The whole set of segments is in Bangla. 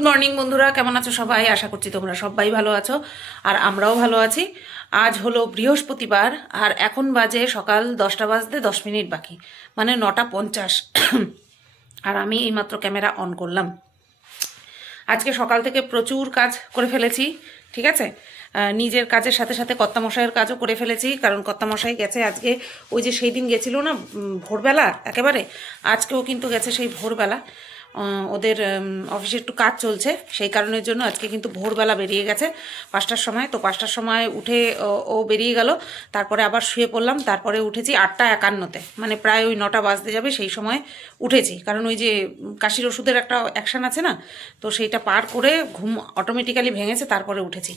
গুড মর্নিং বন্ধুরা, কেমন আছো সবাই? আশা করছি তোমরা সবাই ভালো আছো আর আমরাও ভালো আছি। আজ হলো বৃহস্পতিবার আর এখন বাজে সকাল 10টা বাজতে 10 মিনিট বাকি, মানে 9:50। আর আমি এইমাত্র ক্যামেরা অন করলাম। আজকে সকাল থেকে প্রচুর কাজ করে ফেলেছি, ঠিক আছে। নিজের কাজের সাথে সাথে কর্তামশাইয়ের কাজও করে ফেলেছি, কারণ কর্তামশাই গেছে আজকে, ওই যে সেই দিন গেছিলো না ভোরবেলা একেবারে, আজকেও কিন্তু গেছে সেই ভোরবেলা। ওদের অফিসে একটু কাজ চলছে, সেই কারণের জন্য আজকে কিন্তু ভোরবেলা বেরিয়ে গেছে 5টার সময়। তো 5টার সময় উঠে ও বেরিয়ে গেল, তারপরে আবার শুয়ে পড়লাম, তারপরে উঠেছি 8:51-তে, মানে প্রায় ওই 9টা বাজতে যাবে সেই সময় উঠেছি, কারণ ওই যে কাশির ওষুধের একটা অ্যাকশান আছে না, তো সেইটা পার করে ঘুম অটোমেটিক্যালি ভেঙেছে, তারপরে উঠেছি।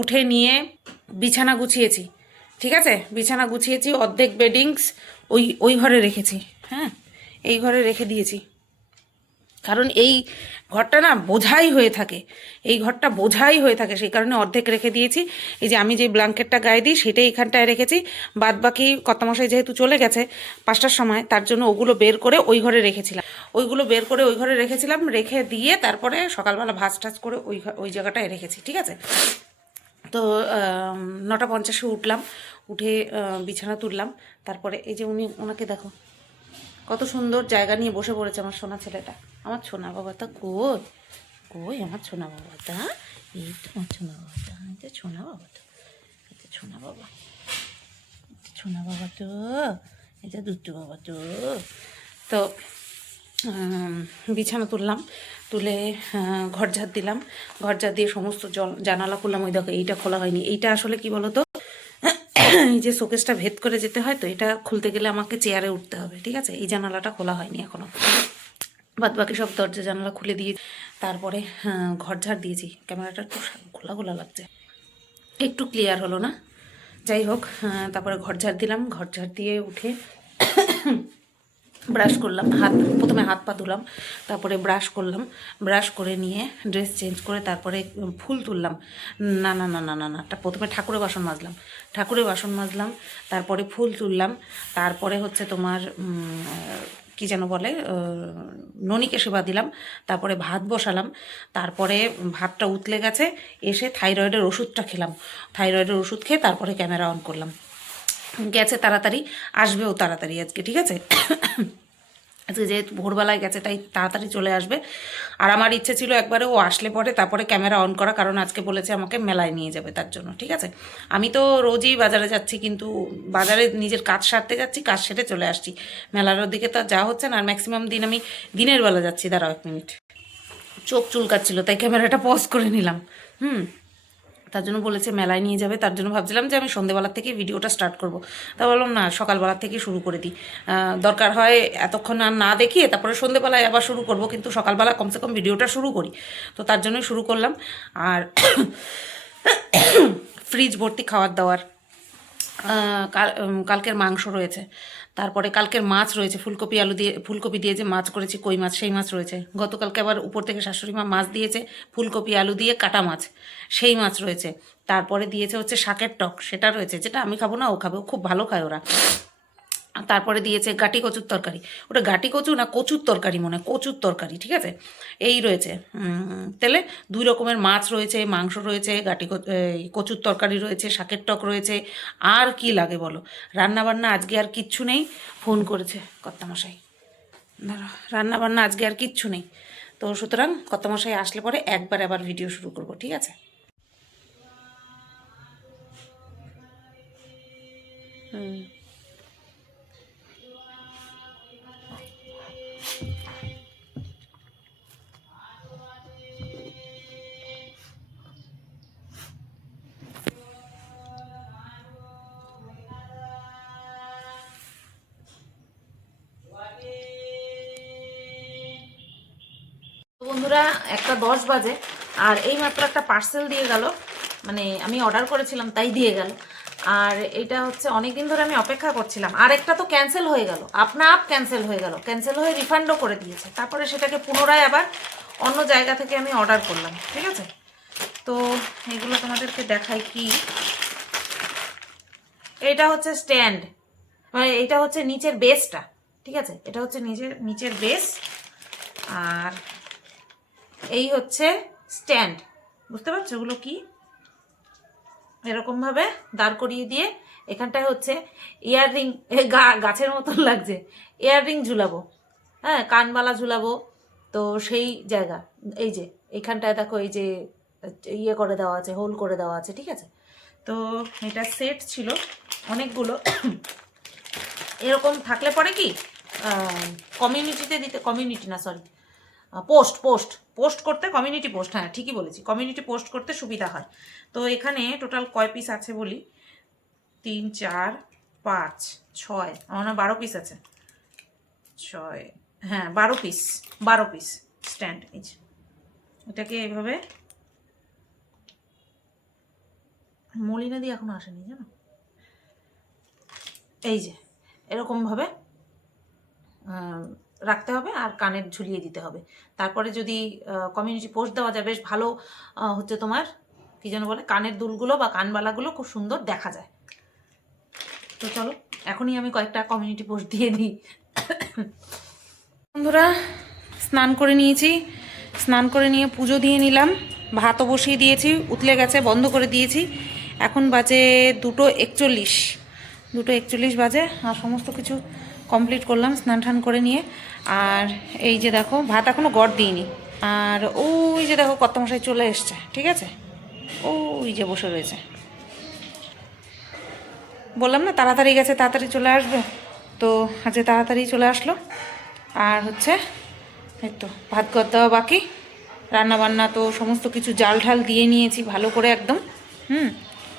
উঠে নিয়ে বিছানা গুছিয়েছি, ঠিক আছে। বিছানা গুছিয়েছি, অর্ধেক বেডিংস ওই ওই ঘরে রেখেছি, হ্যাঁ, এই ঘরে রেখে দিয়েছি, কারণ এই ঘরটা না বোঝাই হয়ে থাকে, এই ঘরটা বোঝাই হয়ে থাকে, সেই কারণে অর্ধেক রেখে দিয়েছি। এই যে আমি যে ব্ল্যাঙ্কেটটা গায়ে দিই সেটাই এখানটায় রেখেছি, বাদ বাকি কর্তামশাই যেহেতু চলে গেছে 5টার সময়, তার জন্য ওগুলো বের করে ওই ঘরে রেখেছিলাম, ওইগুলো বের করে ওই ঘরে রেখেছিলাম, রেখে দিয়ে তারপরে সকালবেলা ভাজ টাজ করে ওই জায়গাটায় রেখেছি, ঠিক আছে। তো 9:50 উঠলাম, উঠে বিছানা তুললাম, তারপরে এই যে ওনাকে দেখো কত সুন্দর জায়গা নিয়ে বসে পড়েছে আমার সোনা ছেলেটা, আমার সোনা বাবাটা। কই কই আমার সোনা বাবাটা? এই তো আমার সোনা বাবাটা, এই তো সোনা বাবাটা, এই তো সোনা বাবা, সোনা বাবা তো, এটা দুষ্টু বাবা তো। তো বিছানা তুললাম, তুলে ঘর ঝাড় দিলাম, ঘর ঝাড় দিয়ে সমস্ত জানালা খুললাম। ওই দেখো এইটা খোলা হয়নি, এইটা আসলে কি বলো তো, এই যে শোকেসটা ভেদ করে যেতে হয়, তো এটা খুলতে গেলে আমাকে চেয়ারে উঠতে হবে, ঠিক আছে। এই জানালাটা খোলা হয়নি এখনো, বাদ বাকি সব দরজা জানালা খুলে দিয়ে তারপরে ঘর ঝাড় দিয়েছি। ক্যামেরাটা একটু খোলা খোলা লাগছে, একটু ক্লিয়ার হলো না, যাই হোক। তারপরে ঘর ঝাড় দিলাম, ঘর ঝাড় দিয়ে উঠে ব্রাশ করলাম, প্রথমে হাত পা ধুলাম, তারপরে ব্রাশ করলাম, ব্রাশ করে নিয়ে ড্রেস চেঞ্জ করে তারপরে ফুল তুললাম। না না না না না না প্রথমে ঠাকুরের বাসন মাজলাম, ঠাকুরের বাসন মাজলাম, তারপরে ফুল তুললাম, তারপরে হচ্ছে তোমার কি যেন বলে, ননিকে সেবা দিলাম, তারপরে ভাত বসালাম, তারপরে ভাতটা উতলে গেছে, এসে থাইরয়েডের ওষুধটা খেলাম, থাইরয়েডের ওষুধ খেয়ে তারপরে ক্যামেরা অন করলাম। গেছে তাড়াতাড়ি, আসবেও তাড়াতাড়ি আজকে, ঠিক আছে। আজকে যেহেতু ভোরবেলায় গেছে তাই তাড়াতাড়ি চলে আসবে। আর আমার ইচ্ছে ছিল একবারে ও আসলে পরে তারপরে ক্যামেরা অন করা, কারণ আজকে বলেছে আমাকে মেলায় নিয়ে যাবে, তার জন্য, ঠিক আছে। আমি তো রোজই বাজারে যাচ্ছি, কিন্তু বাজারে নিজের কাজ সারতে যাচ্ছি, কাজ সেরে চলে আসছি, মেলার দিকে তো যাওয়া হচ্ছে না। আর ম্যাক্সিমাম দিন আমি দিনের বেলা যাচ্ছি। দাঁড়াও 1 মিনিট, চোখ চুলকাচ্ছিল তাই ক্যামেরাটা পজ করে নিলাম। তার জন্য বলেছে মেলায় নিয়ে যাবে, তার জন্য ভাবছিলাম যে আমি সন্ধেবেলার থেকে ভিডিওটা স্টার্ট করব, তা বললাম না, সকালবেলার থেকে শুরু করে দিই, দরকার হয় এতক্ষণ আর না দেখিয়ে তারপরে সন্ধেবেলায় আবার শুরু করব, কিন্তু সকালবেলা কমসে কম ভিডিওটা শুরু করি, তো তার জন্যই শুরু করলাম। আর ফ্রিজ ভর্তি খাবার দাবার, কালকের মাংস রয়েছে, তারপরে কালকের মাছ রয়েছে, ফুলকপি দিয়ে যে মাছ করেছি, কই মাছ, সেই মাছ রয়েছে। গতকালকে আবার উপর থেকে শাশুড়ি মা মাছ দিয়েছে, ফুলকপি আলু দিয়ে কাটা মাছ, সেই মাছ রয়েছে। তারপরে দিয়েছে হচ্ছে শাকের টক, সেটা রয়েছে, যেটা আমি খাবো না ও খাবে, ও খুব ভালো খায় ওরা। তারপরে দিয়েছে গাটি কচুর তরকারি, ওটা গাটি কচু না কচুর তরকারি, মনে হয় কচুর তরকারি, ঠিক আছে। এই রয়েছে তেলে 2 রকমের মাছ রয়েছে, মাংস রয়েছে, কচুর তরকারি রয়েছে, শাকের টক রয়েছে। আর কি লাগে বলো, রান্না বান্না আজকে আর কিচ্ছু নেই। ফোন করেছে কর্তামশাই, রান্না বান্না আজকে আর কিচ্ছু নেই, তো সুতরাং কর্তামশাই আসলে পরে একবার আবার ভিডিও শুরু করব, ঠিক আছে। বন্ধুরা 1:10 বাজে, আর এইমাত্র একটা পার্সেল দিয়ে গেল, মানে আমি অর্ডার করেছিলাম তাই দিয়ে গেল। আর এটা হচ্ছে অনেকদিন ধরে আমি অপেক্ষা করছিলাম, আর একটা তো ক্যান্সেল হয়ে গেল, আপনা আপ ক্যান্সেল হয়ে গেল, ক্যান্সেল হয়ে রিফান্ডও করে দিয়েছে, তারপরে সেটাকে পুনরায় আবার অন্য জায়গা থেকে আমি অর্ডার করলাম, ঠিক আছে। তো এগুলো তোমাদেরকে দেখাই। কি এটা হচ্ছে স্ট্যান্ড, মানে এটা হচ্ছে নিচের বেসটা, ঠিক আছে, এটা হচ্ছে নিচের বেস। আর এই হচ্ছে স্ট্যান্ড, বুঝতে পারছো ওগুলো কি? এরকমভাবে দাঁড় করিয়ে দিয়ে এখানটায় হচ্ছে ইয়াররিং, গাছের মতন লাগছে, ইয়াররিং ঝুলাবো, হ্যাঁ কানবালা ঝুলাবো। তো সেই জায়গা, এই যে এইখানটায় দেখো এই যে ইয়ে করে দেওয়া আছে, হোল করে দেওয়া আছে, ঠিক আছে। তো এটা সেট ছিল অনেকগুলো। এরকম থাকলে পরে কি কমিউনিটিতে দিতে, কমিউনিটি না সরি পোস্ট পোস্ট পোস্ট করতে, কমিউনিটি পোস্ট, হ্যাঁ ঠিকই বলেছি, কমিউনিটি পোস্ট করতে সুবিধা হয়। তো এখানে টোটাল কয় পিস আছে বলি, 3 4 5 6, আমার না 12 পিস আছে, 6 হ্যাঁ 12 পিস, 12 পিস স্ট্যান্ড। এই যে এটাকে এইভাবে, মলিনা দিয়ে এখনো আসেনি জানো, এই যে এরকমভাবে রাখতে হবে আর কানের ঝুলিয়ে দিতে হবে। তারপরে যদি কমিউনিটি পোস্ট দেওয়া যায় বেশ ভালো হচ্ছে তোমার কি যেন বলে, কানের দুলগুলো বা কানবালাগুলো খুব সুন্দর দেখা যায়। তো চলো এখনই আমি কয়েকটা কমিউনিটি পোস্ট দিয়ে দিই। বন্ধুরা স্নান করে নিয়েছি, স্নান করে নিয়ে পুজো দিয়ে নিলাম, ভাতও বসিয়ে দিয়েছি, উতলে গেছে বন্ধ করে দিয়েছি। এখন বাজে 2:41, 2:41 বাজে, আর সমস্ত কিছু কমপ্লিট করলাম স্নান টান করে নিয়ে। আর এই যে দেখো ভাত এখনও গড় দিইনি, আর ওই যে দেখো কর্তামশাই চলে এসছে, ঠিক আছে, ওই যে বসে রয়েছে। বললাম না তাড়াতাড়ি গেছে তাড়াতাড়ি চলে আসবে, তো আজকে তাড়াতাড়ি চলে আসলো। আর হচ্ছে এই তো ভাত গদ দেওয়া বাকি, রান্নাবান্না তো সমস্ত কিছু জাল ঢাল দিয়ে নিয়েছি ভালো করে একদম।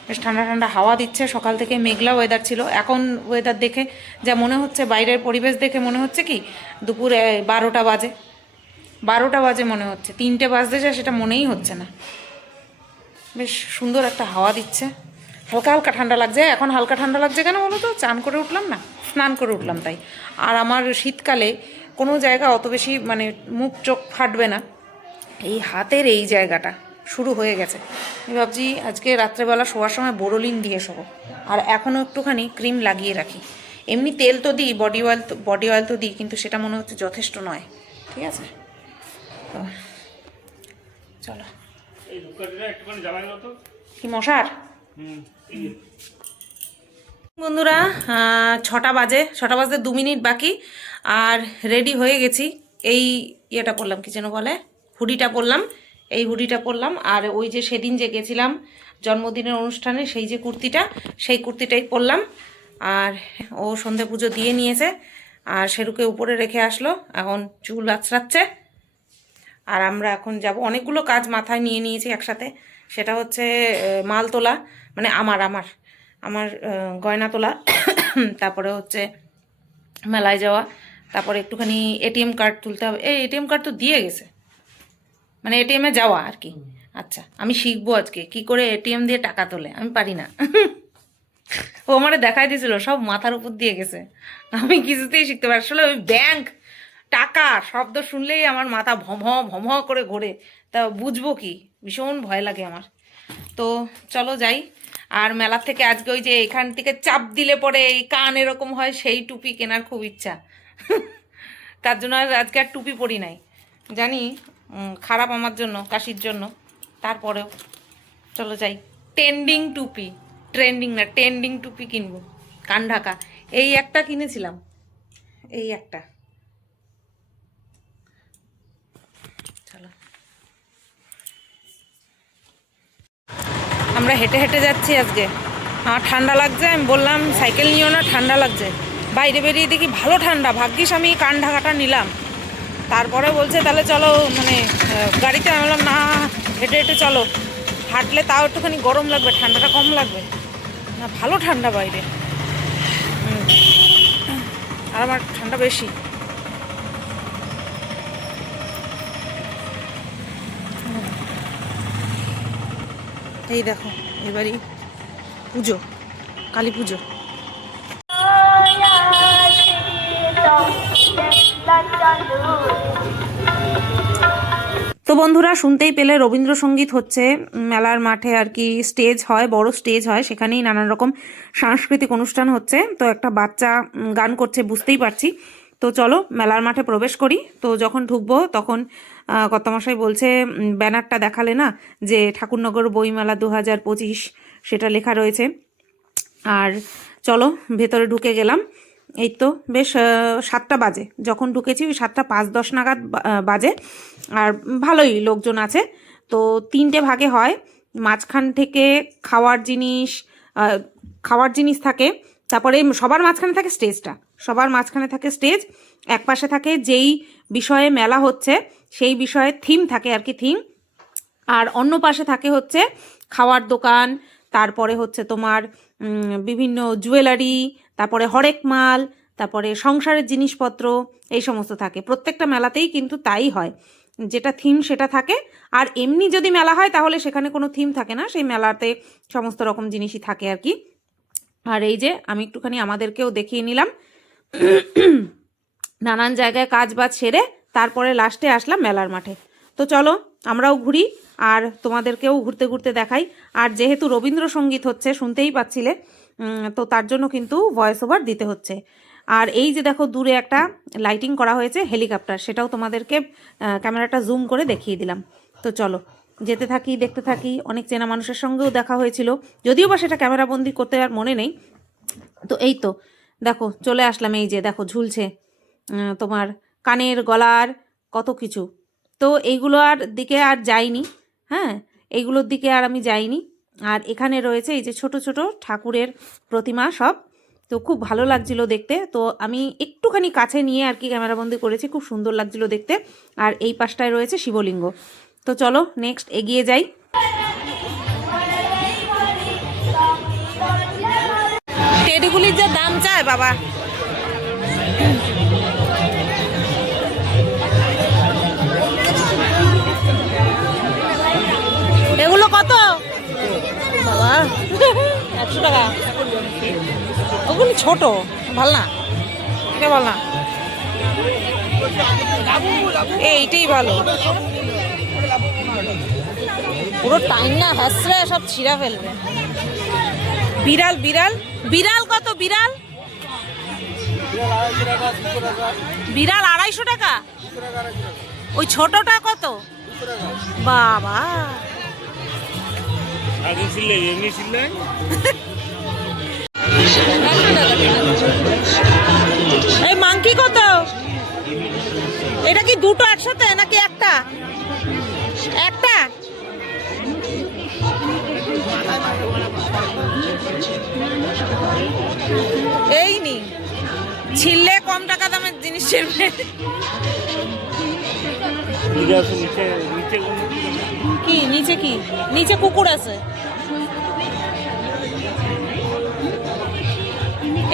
বেশ ঠান্ডা ঠান্ডা হাওয়া দিচ্ছে, সকাল থেকে মেঘলা ওয়েদার ছিল, এখন ওয়েদার দেখে যা মনে হচ্ছে, বাইরের পরিবেশ দেখে মনে হচ্ছে কি দুপুরে 12টা বাজে, 12টা বাজে মনে হচ্ছে, 3টে বাজতে যায় সেটা মনেই হচ্ছে না। বেশ সুন্দর একটা হাওয়া দিচ্ছে, হালকা হালকা ঠান্ডা লাগছে। এখন হালকা ঠান্ডা লাগছে কেন বলো তো, চান করে উঠলাম না, স্নান করে উঠলাম তাই। আর আমার শীতকালে কোনো জায়গা অত বেশি মানে মুখ চোখ ফাটবে না, এই হাতের এই জায়গাটা শুরু হয়ে গেছে। আমি ভাবছি আজকে রাত্রেবেলা শোয়ার সময় বোরোলিন দিয়ে শোবো, আর এখনও একটুখানি ক্রিম লাগিয়ে রাখি। এমনি তেল তো দিই, বডি অয়েল তো দিই, কিন্তু সেটা মনে হচ্ছে যথেষ্ট নয়, ঠিক আছে। তো চলো, কি মশার বন্ধুরা, 6টা বাজে, 6টা বাজতে 2 মিনিট বাকি, আর রেডি হয়ে গেছি। এই ইয়েটা পরলাম, কি যেন বলে, হুডিটা পরলাম, এই হুডিটা পরলাম। আর ওই যে সেদিন যে গেছিলাম জন্মদিনের অনুষ্ঠানে সেই যে কুর্তিটা, সেই কুর্তিটাই পরলাম। আর ও সন্ধে পুজো দিয়ে নিয়েছে, আর শেরুকে উপরে রেখে আসলো, এখন চুল আঁচড়াচ্ছে। আর আমরা এখন যাব, অনেকগুলো কাজ মাথায় নিয়ে নিয়েছি একসাথে, সেটা হচ্ছে মাল তোলা, মানে আমার আমার আমার গয়না তোলা, তারপরে হচ্ছে মেলায় যাওয়া, তারপরে একটুখানি এটিএম কার্ড তুলতে হবে। এই এটিএম কার্ড তো দিয়ে গেছে, মানে এটিএমে যাওয়া আর কি। আচ্ছা আমি শিখবো আজকে কি করে এটিএম দিয়ে টাকা তোলে, আমি পারি না। ও আমারে দেখাই দিয়েছিল, সব মাথার উপর দিয়ে গেছে, আমি কিছুতেই শিখতে পারি। আসলে ওই ব্যাংক টাকা শব্দ শুনলেই আমার মাথা ভম ভম করে ঘোরে, তা বুঝবো কি, ভীষণ ভয় লাগে আমার। তো চলো যাই। আর মেলার থেকে আজকে ওই যে এখান থেকে চাপ দিলে পরে এই কান এরকম হয়, সেই টুপি কেনার খুব ইচ্ছা। তার জন্য আর আজকে আর টুপি পরি নাই, জানি খারাপ আমার জন্য, কাশির জন্য, তারপরেও চলো যাই। ট্রেন্ডিং টুপি, ট্রেন্ডিং না ট্রেন্ডিং টুপি কিনবো, কান ঢাকা। এই একটা কিনেছিলাম, এই একটা। চলো আমরা হেঁটে হেঁটে যাচ্ছি আজকে, আমার ঠান্ডা লাগছে, আমি বললাম সাইকেল নিও না, ঠান্ডা লাগছে। বাইরে বেরিয়ে দেখি ভালো ঠান্ডা, ভাগ্যিস আমি কান ঢাকাটা নিলাম। তারপরে বলছে তাহলে চলো, মানে গাড়িতে, আমি বললাম না হেঁটে হেঁটে চলো, হাঁটলে তাও একটুখানি গরম লাগবে, ঠান্ডাটা কম লাগবে না, ভালো ঠান্ডা বাইরে। আর আমার ঠান্ডা বেশি। এই দেখো এবারই পুজো, কালী পুজো। তো বন্ধুরা শুনতেই পেলে রবীন্দ্রসঙ্গীত হচ্ছে মেলার মাঠে আর কি, স্টেজ হয়, বড় স্টেজ হয়, সেখানেই নানান রকম সাংস্কৃতিক অনুষ্ঠান হচ্ছে। তো একটা বাচ্চা গান করছে, বুঝতেই পারছি। তো চলো মেলার মাঠে প্রবেশ করি। তো যখন ঢুকবো তখন কর্তামশাই বলছে ব্যানারটা দেখালে না, যে ঠাকুরনগর বইমেলা 2025 সেটা লেখা রয়েছে। আর চলো ভেতরে ঢুকে গেলাম। এই তো বেশ 7টা বাজে, যখন ঢুকেছি ওই 7টা 5-10 নাগাদ বাজে। আর ভালোই লোকজন আছে। তো 3টে ভাগে হয়, মাঝখান থেকে খাওয়ার জিনিস থাকে, তারপরে সবার মাঝখানে থাকে স্টেজটা, সবার মাঝখানে থাকে স্টেজ, এক পাশে থাকে যেই বিষয়ে মেলা হচ্ছে সেই বিষয়ে থিম থাকে আর কি, থিম। আর অন্য পাশে থাকে হচ্ছে খাওয়ার দোকান, তারপরে হচ্ছে তোমার বিভিন্ন জুয়েলারি, তারপরে হরেক মাল, তারপরে সংসারের জিনিসপত্র, এই সমস্ত থাকে। প্রত্যেকটা মেলাতেই কিন্তু তাই হয়, যেটা থিম সেটা থাকে। আর এমনি যদি মেলা হয় তাহলে সেখানে কোনো থিম থাকে না, সেই মেলাতে সমস্ত রকম জিনিসই থাকে আর কি। আর এই যে আমি একটুখানি আমাদেরকেও দেখিয়ে নিলাম নানান জায়গায় কাজ বাজ সেরে তারপরে লাস্টে আসলাম মেলার মাঠে। তো চলো আমরাও ঘুরি আর তোমাদেরকেও ঘুরতে ঘুরতে দেখাই। আর যেহেতু রবীন্দ্রসঙ্গীত হচ্ছে, শুনতেই পাচ্ছিলে, তো তার জন্য কিন্তু ভয়েস ওভার দিতে হচ্ছে। আর এই যে দেখো দূরে একটা লাইটিং করা হয়েছে হেলিকপ্টার, সেটাও তোমাদেরকে ক্যামেরাটা জুম করে দেখিয়ে দিলাম। তো চলো যেতে থাকি, দেখতে থাকি। অনেক চেনা মানুষের সঙ্গেও দেখা হয়েছিল, যদিও বা সেটা ক্যামেরাবন্দি করতে আর মনে নেই। তো এই তো দেখো চলে আসলাম, এই যে দেখো ঝুলছে তোমার কানের গলার কত কিছু। তো এইগুলো আর দিকে আর যাইনি, হ্যাঁ এইগুলোর দিকে আর আমি যাইনি। আর এখানে রয়েছে এই যে ছোট ছোট ঠাকুরের প্রতিমা সব, তো খুব ভালো লাগছিল দেখতে। তো আমি একটুখানি কাছে নিয়ে আর কি ক্যামেরাবন্দি করেছি, খুব সুন্দর লাগছিল দেখতে। আর এই পাশটায় রয়েছে শিবলিঙ্গ। তো চলো নেক্সট এগিয়ে যাই। টেডিগুলির যা দাম চায় বাবা, এগুলো কত বাবা? 100 টাকা। ওগুলো ছোট, ভাল না, এটা ভাল না, এইটাই ভালো। পুরো টাইম না হ্যাসরা সব ছিঁড়া ফেলবে। বিড়াল বিড়াল বিড়াল কত? বিড়াল 250 টাকা। ওই ছোটটা কত বাবা? এই মাংকি কত? এটা কি দুটো একসাথে নাকি একটা? একটা। এই নি ছিললে কম টাকা দামের জিনিস ছিলবে। কি নিচে? কি নিচে কুকুর আছে?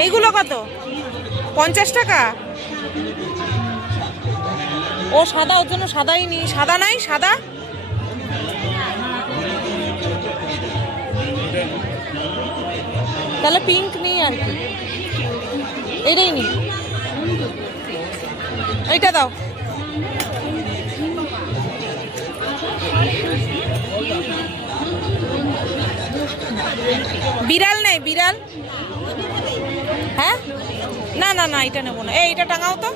এইগুলো কত? 50 টাকা। ও সাদা, ওর জন্য সাদাই নি। সাদা নাই? সাদা তাহলে পিঙ্ক নেই আর কি, এটাই নি। এইটা দাও। বিড়াল নেই? বিড়াল হ্যাঁ, না না না এটা নেবো না। এইটা টাঙাও তো।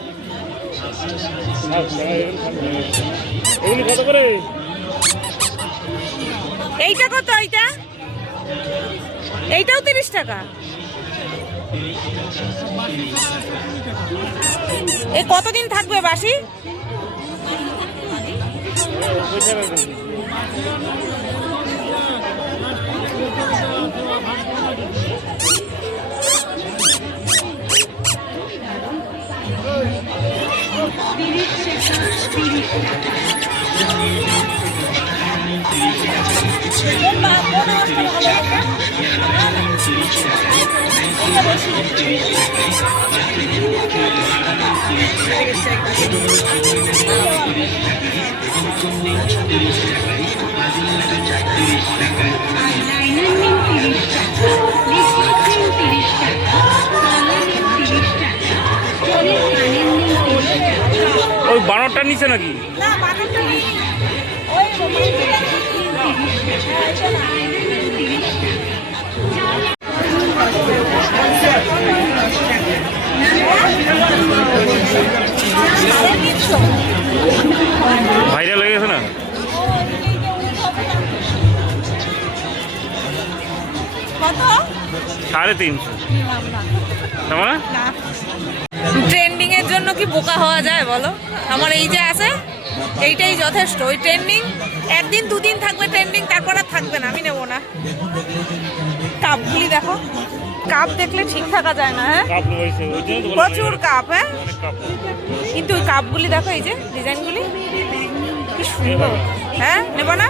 এইটা কত? এইটা এইটাও 30 টাকা। এই কতদিন থাকবে বাসি? ওই 12টার নিচে নাকি? না 12টা ওই 350। তারপরে ট্রেন্ডিং এর জন্য কি বোকা হওয়া যায় বলো? আমার এই যে আছে এইটাই যথেষ্ট। ওই ট্রেন্ডিং একদিন দুদিন থাকবে ট্রেন্ডিং, তারপর আর থাকবে না, আমি নেবো না। কাপগুলি দেখো, কাপ দেখলে ঠিক থাকা যায় না। হ্যাঁ, কাপ রয়েছে, ওই জন্য তো বললাম প্রচুর কাপ। হ্যাঁ, অনেক কাপ। কিন্তু ওই কাপগুলি দেখো, এই যে ডিজাইনগুলি কি সুন্দর। হ্যাঁ, নেবো না?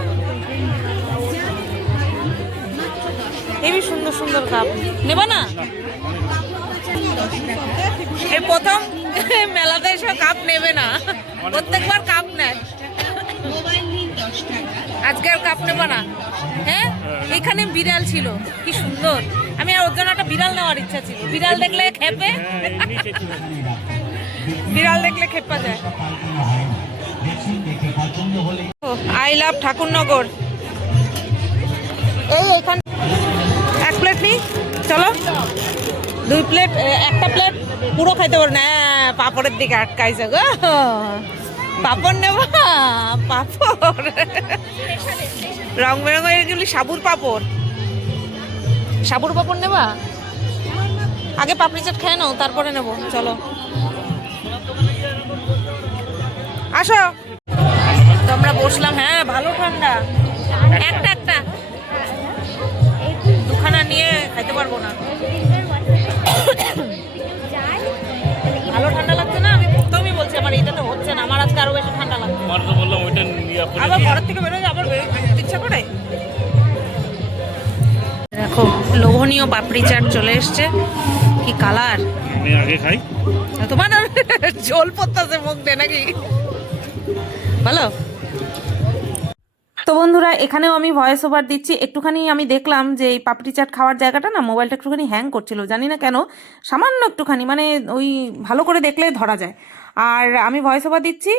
হেবি সুন্দর সুন্দর কাপ, নেবো না? এই প্রথম মেলাতে এসে কাপ নেবে না, প্রত্যেকবার কাপ নেয়। আজকে আর কাপ নেবো না। হ্যাঁ, এখানে বিড়াল ছিল, কি সুন্দর। আমি আর ওর জন্য একটা বিড়াল নেওয়ার ইচ্ছা ছিল। বিড়াল দেখলে খেপে, বিড়াল দেখলে খেপা যায়। I love Thakurnagar. এই এখান এক প্লেট নি, চলো। 2 প্লেট, একটা প্লেট পুরো খাইতে পারো না। পাপড়ের দিকে আটকাইছে গো। পাপড় নেব, পাপড় রং বেরঙের এগুলি সাবুর পাপড়। সাবুর পাপড় নেবা? আগে পাপড়ি চাট খেয়ে নাও, তারপরে নেব। চলো আসো। তো আমরা বসলাম। হ্যাঁ, ভালো ঠান্ডা। একটা একটা দুখানা নিয়ে খাইতে পারবো না। ভালো ঠান্ডা লাগছে না? আমি প্রথমেই বলছি আমার এইটাতে হচ্ছে না। আমার আজকে আরো বেশি ঠান্ডা লাগছে। আমার তো বললাম ওইটা নিয়ে আবার ঘরের থেকে বেরোয় আবার বেরোতে ইচ্ছা করে। দেখো, লোভনীয় পাপড়ি চাট চলে এসছে। কি কালার! আমি আগে খাই। তোমার জল পড়তেছে মুখ দিয়ে নাকি? ভালো। তো বন্ধুরা, এখানেও আমি ভয়েস ওভার দিচ্ছি। একটুখানি আমি দেখলাম যে এই পাপড়ি চাট খাওয়ার জায়গাটা না, মোবাইলটা একটুখানি হ্যাং করছিল, জানি না কেন। সামান্য একটুখানি, মানে ওই ভালো করে দেখলে ধরা যায়। আর আমি ভয়েস ওভার দিচ্ছি,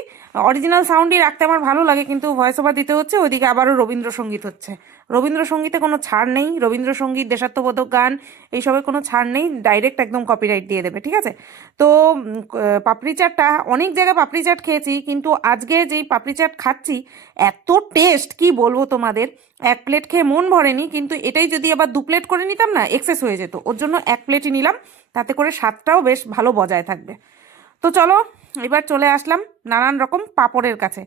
অরিজিনাল সাউন্ডই রাখতে আমার ভালো লাগে, কিন্তু ভয়েস ওভার দিতে হচ্ছে। ওইদিকে আবারও রবীন্দ্রসঙ্গীত হচ্ছে। রবীন্দ্রসঙ্গীতে কোনো ছাড় নেই। রবীন্দ্রসঙ্গীত, দেশাত্মবোধক গান, এইসবের কোনো ছাড় নেই। ডাইরেক্ট একদম কপিরাইট দিয়ে দেবে, ঠিক আছে? তো পাপড়ি চাটটা, অনেক জায়গায় পাপড়ি চাট খেয়েছি, কিন্তু আজকে যেই পাপড়ি চাট খাচ্ছি এত টেস্ট, কি বলবো তোমাদের। 1 প্লেট খেয়ে মন ভরেনি, কিন্তু এটাই যদি আবার 2 প্লেট করে নিতাম না, এক্সেস হয়ে যেত। ওর জন্য 1 প্লেটই নিলাম, তাতে করে স্বাদটাও বেশ ভালো বজায় থাকবে। তো চলো, এবার চলে আসলাম নানান রকম পাঁপড়ের কাছে।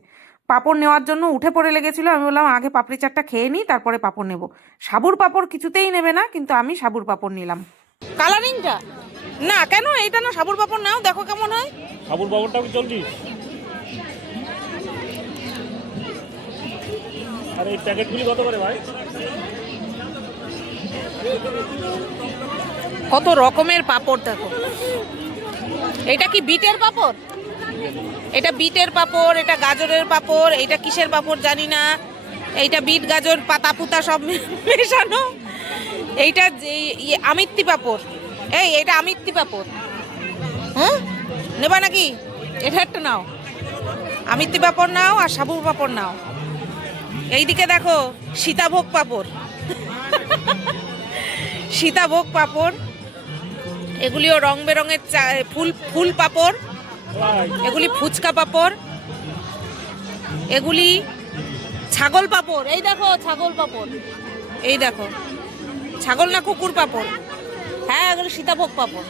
পাঁপড় নেওয়ার জন্য উঠে পড়ে লেগেছিলো। আমি বললাম আগে পাপড়ি চাটটা খেয়ে নিই, তারপরে পাঁপড় নেব। সাবুর পাঁপড় কিছুতেই নেবে না, কিন্তু আমি সাবুর পাঁপড় নিলাম। কালারিংটা না, কেন এটা না, সাবুর পাঁপড় নাও, দেখো কেমন হয়। সাবুর বাবুরটা কি চলছিস? আর এই প্যাকেটগুলি কত করে ভাই? কত রকমের পাঁপড় দেখো। এটা কি বিটের পাঁপড়? এটা বিটের পাঁপড়, এটা গাজরের পাঁপড়, এটা কিসের পাঁপড় জানি না। এইটা বিট গাজর পাতা পুতা সব মেশানো। এইটা আমিত্তি পাঁপড়। এটা আমিত্তি পাঁপড়। হ্যাঁ, নেবা নাকি? এটা একটা নাও, আমিত্তি পাঁপড় নাও, আর সাবুর পাঁপড় নাও। এইদিকে দেখো সীতাভোগ পাঁপড়, সীতাভোগ পাঁপড়। এগুলিও রং বেরঙের ফুল পাঁপড়। এগুলি ফুচকা পাঁপড়, এগুলি ছাগল পাঁপড়। এই দেখো ছাগল পাঁপড়, এই দেখো ছাগল না কুকুর পাঁপড়। হ্যাঁ, এগুলো সীতাভোগ পাঁপড়।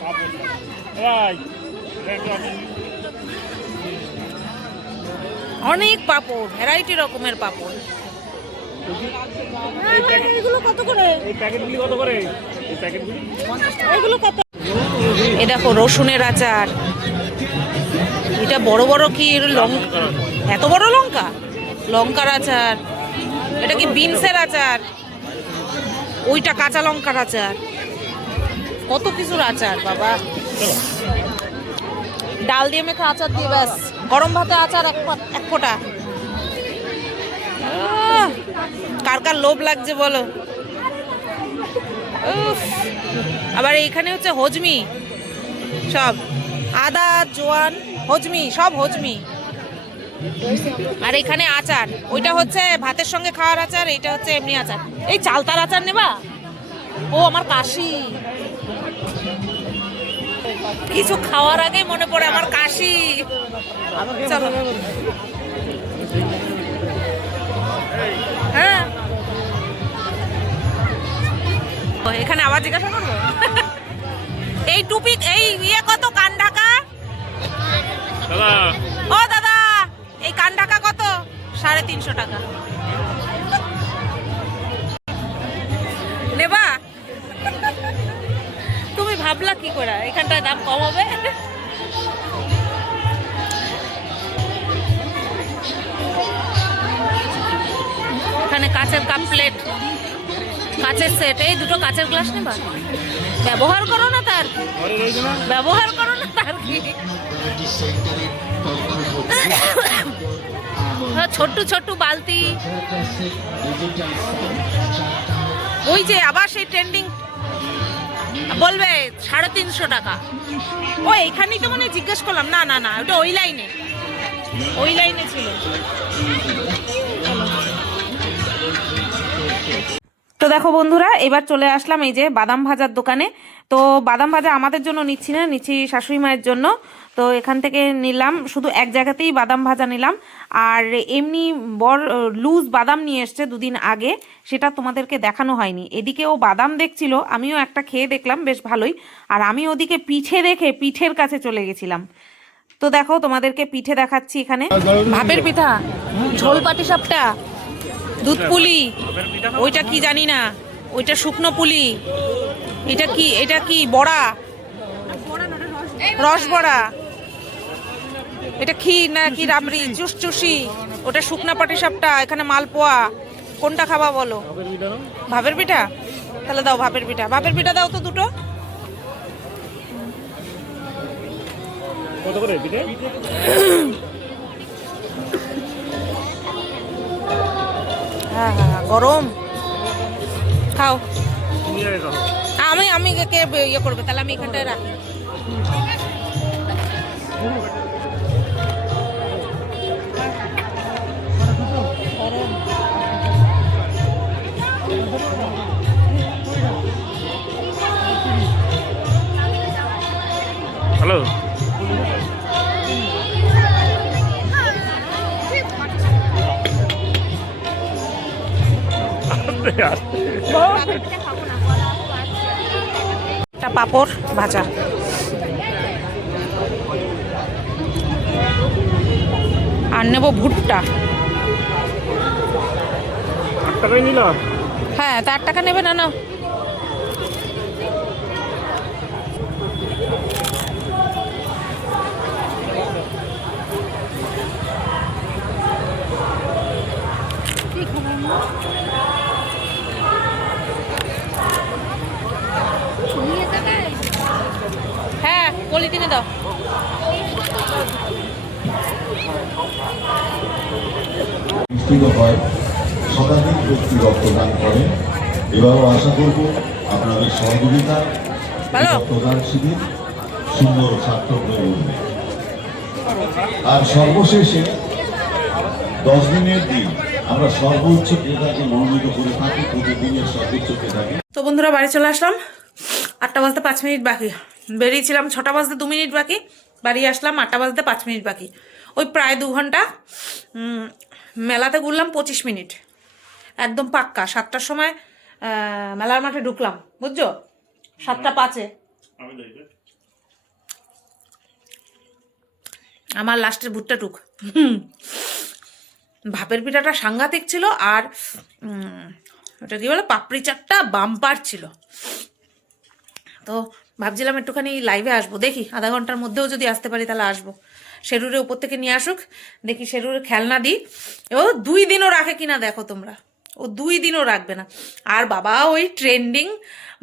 অনেক পাঁপড়, ভ্যারাইটি রকমের পাঁপড়। এগুলো কত করে? এই প্যাকেটগুলি কত করে? এই প্যাকেটগুলি এগুলো কত? এই দেখো রসুনের আচার। এটা বড় বড় কি লঙ্কা, এত বড় লঙ্কা, লঙ্কার আচার। এটা কি বিনসের আচার? ওইটা কাঁচা লঙ্কার আচার। কত কিছুর আচার বাবা। ডাল দিয়ে মেখে আচার দিয়ে, ব্যাস গরম ভাতে আচার এক ফোঁটা। কার কার লোভ লাগছে বলো। আবার এইখানে হচ্ছে হজমি, সব আদা জোয়ান হজমি, সব হজমি। আর এখানে আচার, ওইটা হচ্ছে ভাতের সঙ্গে খাওয়ার আচার, এইটা হচ্ছে এমনি আচার। এই চালতার আচার নেবা? ও আমার কাশি, কিছু খাওয়ার আগে মনে পড়ে আমার কাশি। চলো। হ্যাঁ, এখানে আবার জিজ্ঞাসা করবো। এই টুপি এই ইয়ে কত কান ঢাকা? দাদা ও দাদা এই কান ঢাকা কত? 350 টাকা। নেবা? তুমি ভাবলা কি করে এখানটায় দাম কম হবে? এখানে কাচের কাপ প্লেট, কাচের সেট, এই দুটো কাচের গ্লাস নেবা? ব্যবহার করো না তার কি? ঘরে রয়েছে না? ব্যবহার করো না তার কি? ছোট্ট ছোট্ট বালতি, ওই যে আবার সেই ট্রেন্ডিং বলবে 350 টাকা। ও এখানেই তো মানে জিজ্ঞেস করলাম। না না না ওটা ওই লাইনে ছিল। তো দেখো বন্ধুরা, এবার চলে আসলাম এই যে বাদাম ভাজার দোকানে। তো বাদাম ভাজা আমাদের জন্য নিচ্ছি না, নিচ্ছি শাশুড়ি মায়ের জন্য। তো এখান থেকে নিলাম, শুধু এক জায়গাতেই বাদাম ভাজা নিলাম। আর এমনি লুজ বাদাম নিয়ে এসছে দুদিন আগে, সেটা তোমাদেরকে দেখানো হয়নি। এদিকে ও বাদাম দেখছিল, আমিও একটা খেয়ে দেখলাম বেশ ভালোই। আর আমি ওদিকে পিঠে দেখে পিঠের কাছে চলে গেছিলাম। তো দেখো তোমাদেরকে পিঠে দেখাচ্ছি। এখানে ভাপের পিঠা, ঝোল পাটিসাপটা, দুধ পুলি, ওইটা কি জানি না, ওইটা শুকনো পুলি, এটা কি বড়া, রস বড়া, এটা ক্ষীর না কি রাবড়ি, চুষচুষি, ওটা শুকনা পাটিসাপটা, এখানে মালপোয়া। কোনটা খাবা বলো? ভাপের পিঠা? তাহলে দাও ভাপের পিঠা দাও তো দুটো। কত করে পিঠে? হ্যাঁ হ্যাঁ গরম, খাও। তুমি আগে খাও। আমি কে ইয়ে করবে, তাহলে আমি এখানটায় রাখি। হ্যালো একটা পাঁপড় ভাজা। আর নেব ভুট্টা। 8 টাকাই নিলাম। হ্যাঁ তা 8 টাকা নেবে না? না হ্যাঁ পলিথিনে দাও। অনুষ্ঠিত হয়, শতাধিক ব্যক্তি রক্তদান করেন। এবারও আশা করব আপনাদের সহযোগিতা রক্তদান শিবির সুন্দর সার্থক হয়ে উঠবে। আর সর্বশেষে 10 দিনের দিন আমরা সর্বোচ্চ ক্রেতাকে মনোনীত করে থাকি, প্রতিদিনের সর্বোচ্চ ক্রেতাকে। তো বন্ধুরা বাড়ি চলে আসলাম, 8টা বাজতে 5 মিনিট বাকি। বেরিয়েছিলাম 6টা বাজতে 2 মিনিট বাকি, বাড়ি আসলাম 8টা বাজতে 5 মিনিট বাকি। ওই প্রায় 2 ঘন্টা। মেলাতে ঘুরলাম 25 মিনিট, একদম পাক্কা। 7টার সময় মেলার মাঠে ঢুকলাম, বুঝছো? 7টা 5-এ। আমার লাস্টের ভুট্টা টুক। ভাপের পিঠাটা সাংঘাতিক ছিল। আর ওটা কি বলে, পাপড়ি চাটটা বাম্পার ছিল। তো ভাবছিলাম একটুখানি লাইভে আসবো, দেখি আধা ঘন্টার মধ্যেও যদি আসতে পারি তাহলে আসবো। শেরুরে উপর থেকে নিয়ে আসুক, দেখি শেরুরে খেলনা দিই। ও 2 দিনও রাখে কিনা দেখো তোমরা, ও 2 দিনও রাখবে না। আর বাবা ওই ট্রেন্ডিং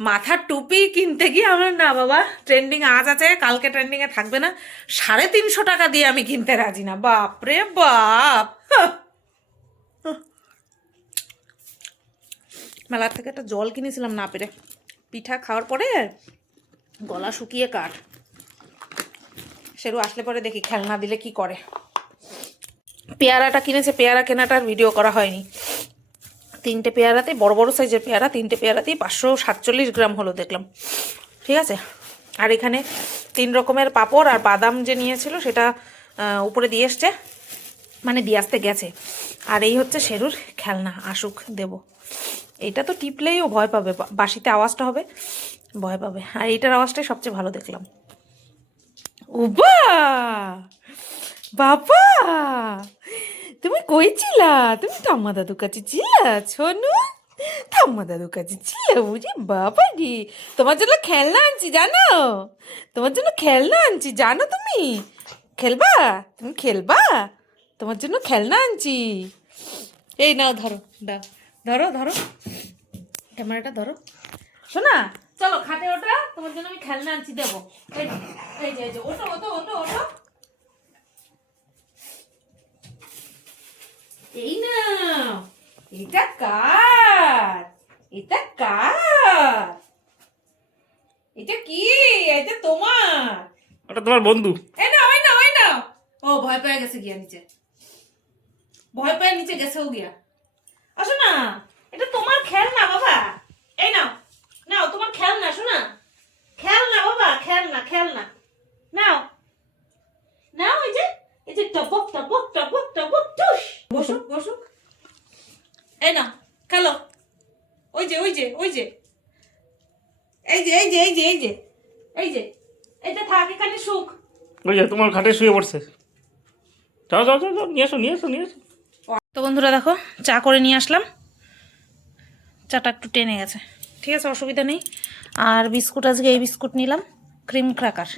মাথার টুপি কিনতে গিয়ে আমার, না বাবা ট্রেন্ডিং আজ আছে কালকে ট্রেন্ডিংয়ে থাকবে না, 350 টাকা দিয়ে আমি কিনতে রাজি না। বাপ রে বাপ। মেলার থেকে একটা জল কিনেছিলাম না পেরে, পিঠা খাওয়ার পরে গলা শুকিয়ে কাঠ। সেরু আসলে পরে দেখি খেলনা দিলে কি করে। পেয়ারাটা কিনেছে, পেয়ারা কেনাটার ভিডিও করা হয়নি। 3টে পেয়ারাতে, বড় বড় সাইজের পেয়ারা, 3টে পেয়ারাতেই 547 গ্রাম হলো দেখলাম। ঠিক আছে। আর এখানে 3 রকমের পাঁপড় আর বাদাম যে নিয়েছিল সেটা উপরে দিয়ে এসছে, মানে দিয়ে আসতে গেছে। আর এই হচ্ছে শেরুর খেলনা, আসুক দেব। এটা তো টিপলেই ও ভয় পাবে, বাঁশিতে আওয়াজটা হবে, ভয় পাবে। আর এইটার আওয়াজটাই সবচেয়ে ভালো দেখলাম। উবা বাবা, তুমি কই ছিলা? তুমি ঠাম্মা দাদুর কাছে ছিলা সোনু? ঠাম্মা দাদুর কাছে ছিল বুঝি? বাবা রে, তোমার জন্য খেলনা আনছি জানো? তোমার জন্য খেলনা আনছি জানো? তুমি খেলবা? তুমি খেলবা? তোমার জন্য খেলনা আনছি। এই নাও, ধরো, দাও, ধরো ধরো, ক্যামেরাটা ধরো। শোনা, চলো খাটে ওটা, তোমার জন্য আমি খেলনা আনছি, দেবো। এই এই যে, এই যে, ওটো ওটো ওটো ওটো। এই না, এটা কার? এটা কার? এটা কি? এটা তোমার? ওটা তোমার বন্ধু। এই না, ওই না, ওই না। ও ভয় পেয়ে গেছে গিয়া নিচে, ভয় পেয়ে নিচে গেছে ও গিয়া। আসো না, এটা তোমার খেলনা বাবা। এই নাও, নাও তোমার খেলনা। শোনা, খেলনা বাবা, খেলনা খেলনা। নাও নাও, এই যে টপক টপক টপক টপক টুস। বসুক বসুক। এই নাও খেলো। ওই যে ওই যে ওই যে, এই যে এই যে এই যে এই যে এই যে, এটা থাক এখানে সুখ। ওই যে তোমার খাটে শুয়ে পড়ছে। যাও যাও যাও যাও, নিয়ে আসো নিয়ে আসো নিয়ে আসো। তো বন্ধুরা দেখো, চা করে নিয়ে আসলাম। চাটা একটু টেনে গেছে, ঠিক আছে, অসুবিধা নেই। আর বিস্কুট, আজকে এই বিস্কুট নিলাম, ক্রিম ক্র্যাকার।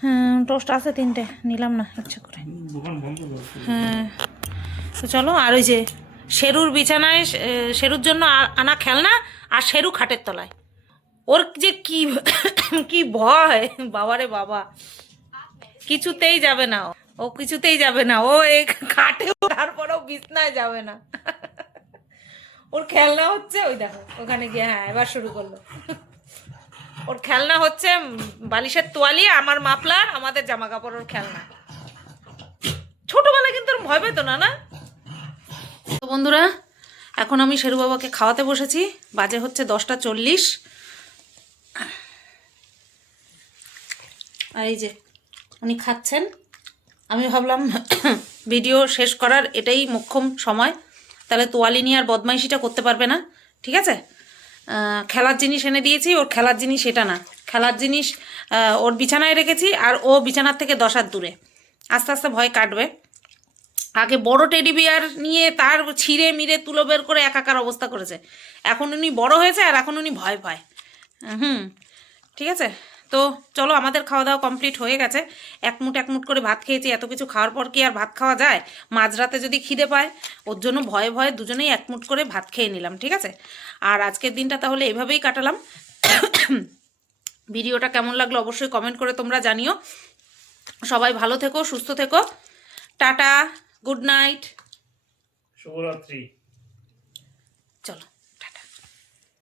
হ্যাঁ, টোস্ট আছে 3টে, নিলাম না ইচ্ছে করে। দোকান বন্ধ করো। হ্যাঁ, তো চলো। আর ওই যে শেরুর বিছানায়, শেরুর জন্য আনা খেলনা, আর শেরু খাটের তলায়। ওর যে কি কি ভয়, বাবারে বাবা, কিছুতেই যাবে না ও, কিছুতেই যাবে না ও। এই খাটে তারপরেও বিছনায় যাবে না। ওর খেলনা হচ্ছে, ওই দেখো ওখানে গিয়ে, হ্যাঁ এবার শুরু করলো। ওর খেলনা হচ্ছে বালিশের তোয়ালি, আমার মাফলার, আমাদের জামা কাপড় ওর খেলনা। ছোটবেলায় কিন্তু ওর ভয় পেত না, না? তো বন্ধুরা, এখন আমি শেরু বাবাকে খাওয়াতে বসেছি। বাজে হচ্ছে 10টা 40। আর এই যে উনি খাচ্ছেন। আমি ভাবলাম ভিডিও শেষ করার এটাই মোক্ষম সময়, তাহলে তোয়ালি নিয়ে আর বদমাইশিটা করতে পারবে না, ঠিক আছে? খেলার জিনিস এনে দিয়েছি, ওর খেলার জিনিস এটা না, খেলার জিনিস ওর বিছানায় রেখেছি, আর ও বিছানার থেকে 10 হাত দূরে। আস্তে আস্তে ভয় কাটবে। আগে বড় টেডি বিয়ার নিয়ে তার ছিঁড়ে মিড়ে তুলো বের করে একাকার অবস্থা করেছে। এখন উনি বড় হয়েছে, আর এখন উনি ভয় পায়। ঠিক আছে, তো চলো, আমাদের খাওয়া দাওয়া কমপ্লিট হয়ে গেছে। এক মুঠ করে ভাত খেয়েছি। এত কিছু খাওয়ার পর কি আর ভাত খাওয়া যায়? মাঝরাতে যদি খিদে পায়, ওর জন্য ভয়ে ভয়ে দুজনেই এক মুঠ করে ভাত খেয়ে নিলাম, ঠিক আছে? আর আজকের দিনটা তাহলে এভাবেই কাটালাম। ভিডিওটা কেমন লাগলো অবশ্যই কমেন্ট করে তোমরা জানিও। সবাই ভালো থেকো, সুস্থ থেকো। টাটা, গুড নাইট, শুভরাত্রি।